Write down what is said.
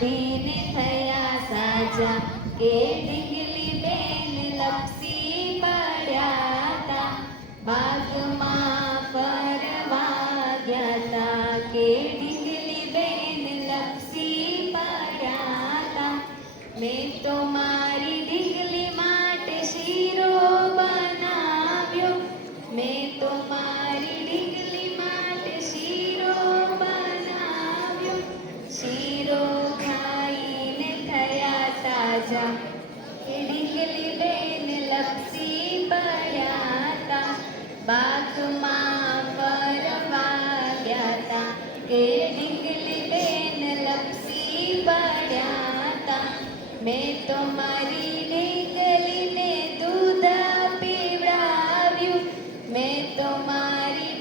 બાંધીને થયા સાજા કે ઢીંગલી બેન લપસી પડ્યા તા બાગમાં ફરવા ગયા તા કે ઢીંગલી બેન લપસી પડ્યા તા મેં તો મારી ઢીંગલી માટે શીરો બનાવ્યો મેં તો મારી ઢીંગલી માટે શીરો બનાવ્યો શીરો ખાઈને થયા તાજા કે ઢીંગલી બેન લપસી પડ્યા તા બાગમાં ફરવા ગયા તા કે ઢીંગલી બેન લપસી પડ્યા તા મેં તો મારી ઢીંગલીને દૂધ પીવડાવ્યું મેં તો મારી